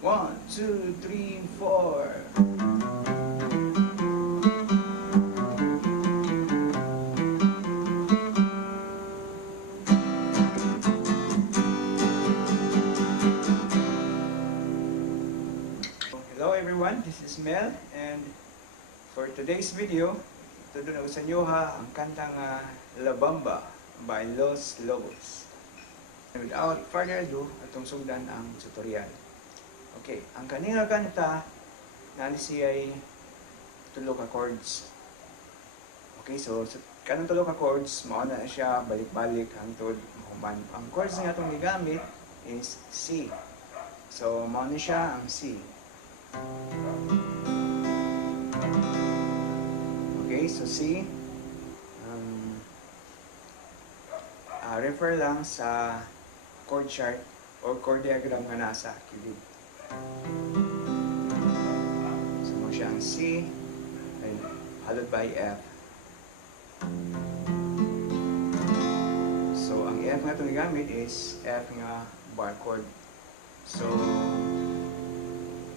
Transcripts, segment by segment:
1, 2, 3, 4. Hello everyone, this is Mel, and for today's video, tutunog sa inyo ang kantang Labamba by Los Lobos. Without further ado, atong sugdan ang tutorial. Okay, ang kanina kanta na siya ay tulo ka chords. Okay, so kanang tulo ka chords, mao na siya balik-balik hangtod mahuman. Ang chords nga atong gigamit is C. So mao ni siya ang C. Okay, so C. Refer lang sa chord chart or chord diagram nga nasa kilid. So mo siya ang C and followed by F. So ang F nga itong gamit is F nga bar chord. So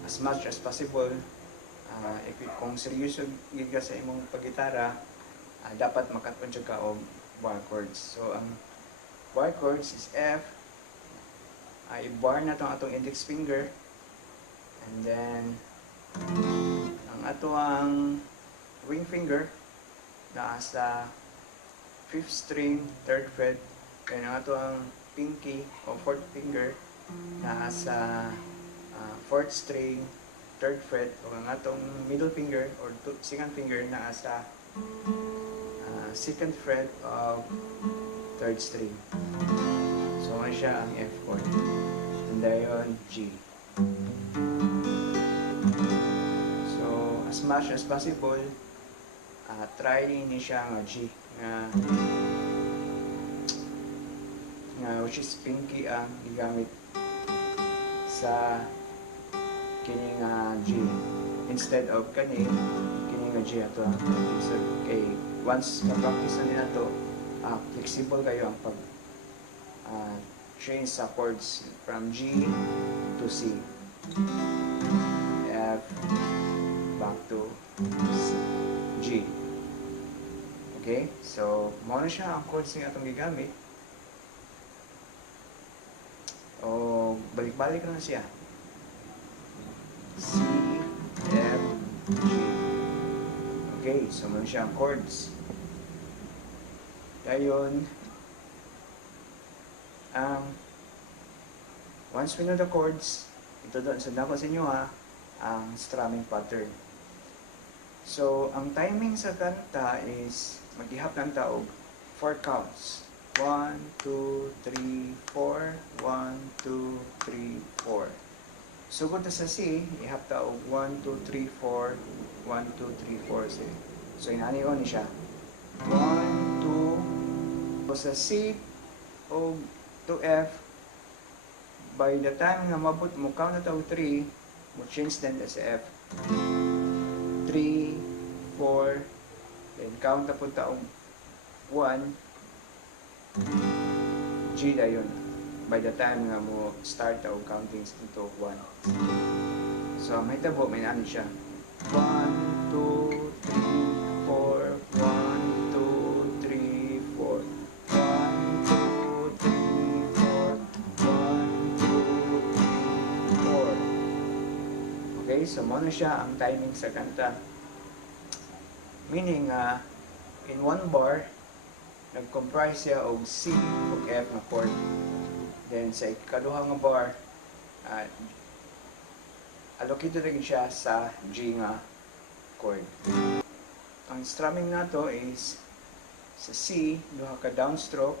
as much as possible, kung seryoso gid ka sa imong paggitara, dapat makatpunch ka og bar chords. So ang bar chords is F. I-bar na itong atong index finger, and then ang atong ring finger na sa 5th string, 3rd fret, and ang atong pinky o 4th finger na sa 4th string, 3rd fret, o ang atong middle finger or 2nd finger na sa 2nd fret of 3rd string. So ano siya ang F chord. And then G. So as much as possible, try ni siya nga G nga which is pinky ang gigamit sa kining G instead of kining G ato ang practice. So okay, once ma-practice na nila to, flexible kayo ang pag change sa chords from G to C, F, back to C, G. Okay, so mao na siya ang chords nga itong gigamit. O balik-balik lang siya. C, F, G. Okay, so mao siya ang chords. Ngayon, once we know the chords, ito doon sa dapat sa inyo ang strumming pattern. So, ang timing sa kanta is maghihap lang taog 4 counts. 1, 2, 3, 4, 1, 2, 3, 4. Sugod na sa C, ihap taog 1, 2, 3, 4, 1, 2, 3, 4. So, inanion ni siya. 1, 2, so sa C o to F, by the time nga mabot mo count na taog 3, mo change din sa F. 3, 4, then count na po taong 1, G na yun. By the time nga mo start taong counting into 1. So, may tabo, may nani siya. 1, 2, 3, 4, 1, 2, 3, 4. 1, 2, 3, 4. 1, 2, 3, 4. Okay, so mo na siya ang timing sa kanta. Meaning, in one bar, nag-comprise siya og C o F na chord. Then sa ikaduhang nga bar, allocated rin siya sa G nga chord. Ang strumming nato is sa C, duha ka downstroke,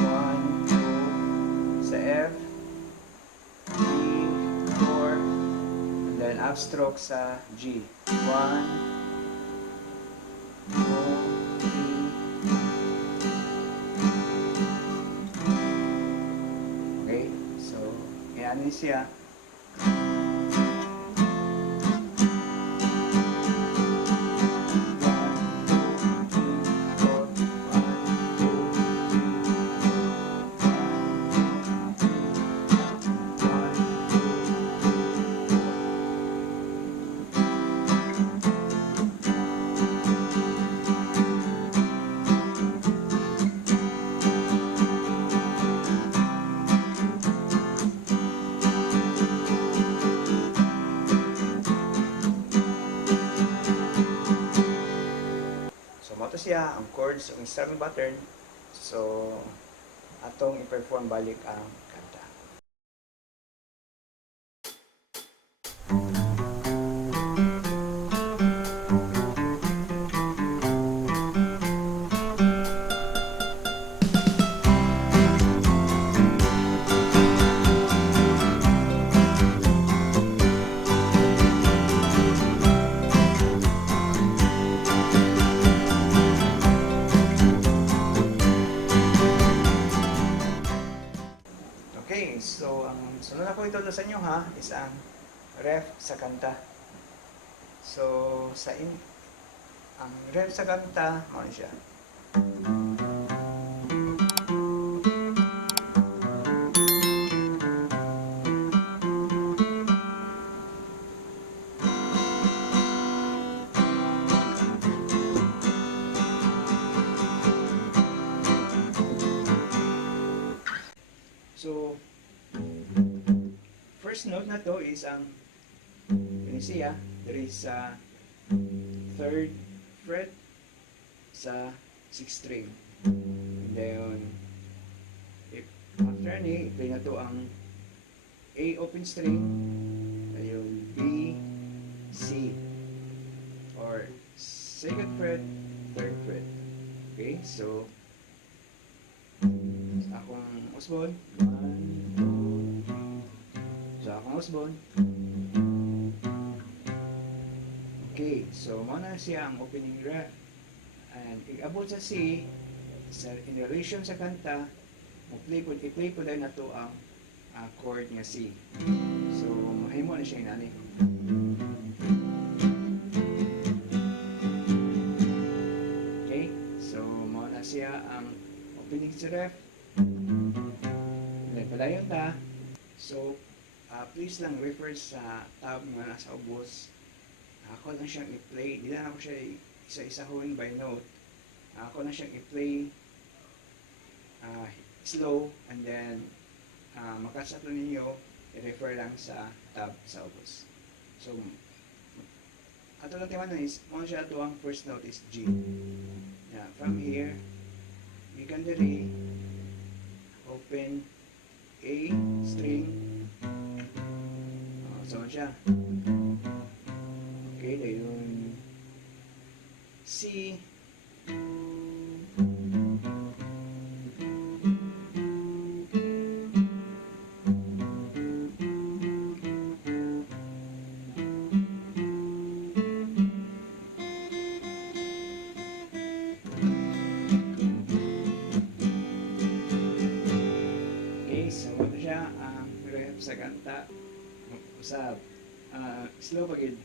1, 2, sa F, 3, 4, and then upstroke sa G, 1, 2, 3. Okay, so yan siya. siya ang chords o strumming pattern. So atong i-perform balik ang kanta. Okay, so ang sunod na po ito sa inyo ha is ang ref sa kanta. So ang ref sa kanta, mo siya. So first note na to is ang siya, there is sa 3rd fret sa 6th string. And then, if after ni, i-play na to ang A open string, ayun, B, C, or 2nd fret, 3rd fret. Okay, so akong usbon, 1, 2, 3. So akong usbon. Okay, so muna siya ang opening ref. And i-abot sa C, in relation sa kanta, i-play po dahil na to ang chord nga C. So, mahimo na siya yung ani. Okay, so muna siya ang opening sa ref. Then palayon ta. So, please lang refer sa tab nga nasa ubos. Ako lang siyang i-play. Di na ako siya isa-isahuin by note. Ako lang siyang i-play slow, and then makasya to ninyo, i-refer lang sa tab sa ubos. So, ato lang timan is, mo siya ito ang first note is G. Yeah, from here, we can diri, open A string. So, siya. Okay, dayon C, okay, so ito siya ang ref sa kanta. Usab, slow pagid.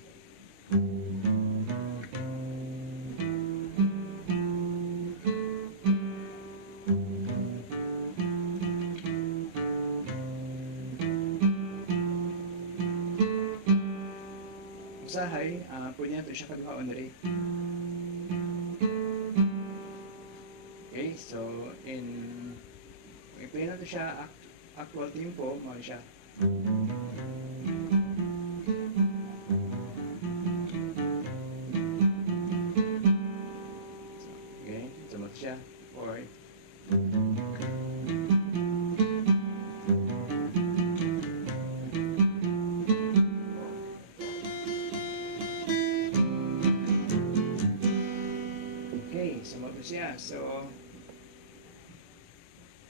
Usahay, pwede natin siya kaduhaon na rin. Okay, so i-play natin siya actual tempo, mo siya. Okay, sumat siya. Or okay, sumat siya. So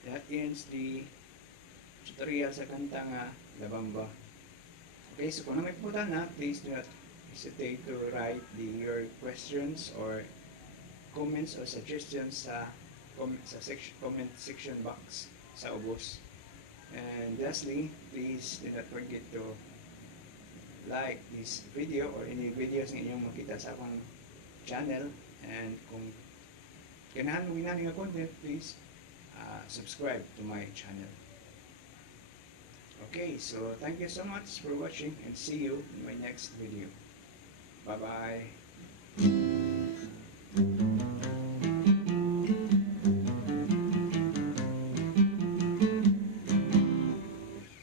that ends the tutorial sa kanta nga Labamba. Okay, so kung may pupunta na, please do not hesitate to write your questions or comments or suggestions sa comment section box sa ubos. And lastly, please do not forget to like this video or any videos na inyong makita sa akong channel. And kung ganahan mo nga content, please subscribe to my channel. Okay, so thank you so much for watching and see you in my next video. Bye-bye.